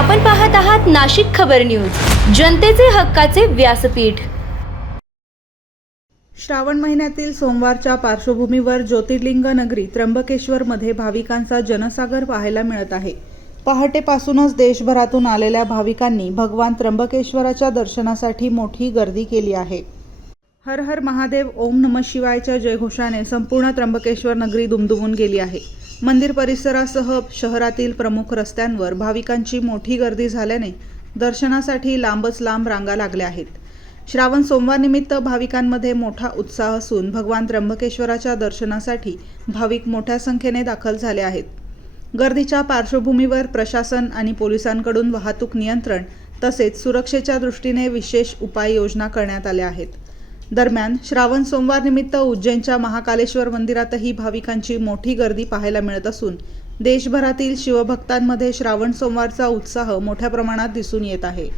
आपण पाहत आहात नाशिक खबर न्यूज, जनतेचे हक्काचे व्यासपीठ। श्रावण महिन्यातील सोमवारच्या पार्श्वभूमीवर ज्योतिर्लिंग नगरी त्र्यंबकेश्वरमध्ये भाविकांचा जनसागर पाहायला मिळत आहे। पहाटेपासूनच देशभरातून आलेल्या भाविकांनी भगवान त्र्यंबकेश्वराच्या दर्शनासाठी मोठी गर्दी केली आहे। हर हर महादेव, ओम नमः शिवायच्या जयघोषाने संपूर्ण त्र्यंबकेश्वर नगरी दुमदुमून गेली आहे। मंदिर परिसरासह शहरातील प्रमुख रस्त्यांवर भाविकांची मोठी गर्दी झाल्याने दर्शनासाठी लांबच लांब रांगा लागल्या आहेत। श्रावण सोमवार निमित्त भाविकांमध्ये मोठा उत्साह असून भगवान त्र्यंबकेश्वराच्या दर्शनासाठी भाविक मोठ्या संख्येने दाखल झाले आहेत। गर्दीच्या पार्श्वभूमीवर प्रशासन आणि पोलिसांकडून वाहतूक नियंत्रण तसेच सुरक्षेच्या दृष्टीने विशेष उपाययोजना करण्यात आल्या आहेत। दरम्यान श्रावण सोमवार निमित्त उज्जैनच्या महाकालेश्वर मंदिरातही भाविकांची मोठी गर्दी पाहायला मिळत असून देशभरातील शिवभक्तांमध्ये श्रावण सोमवारचा उत्साह मोठ्या प्रमाणात दिसून येत आहे।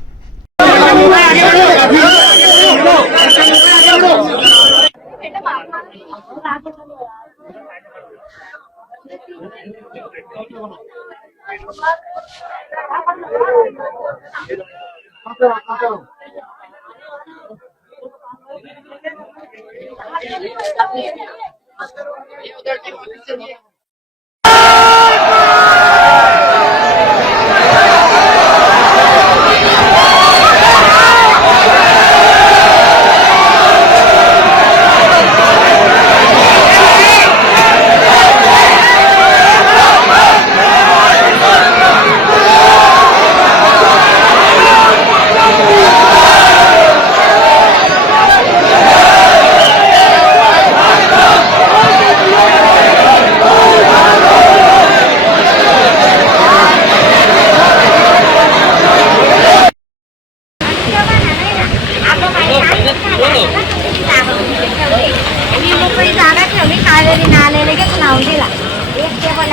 मी मोकळी जागा ठेवली, कावेरी नाले लगेच नाव दिला एक टेबल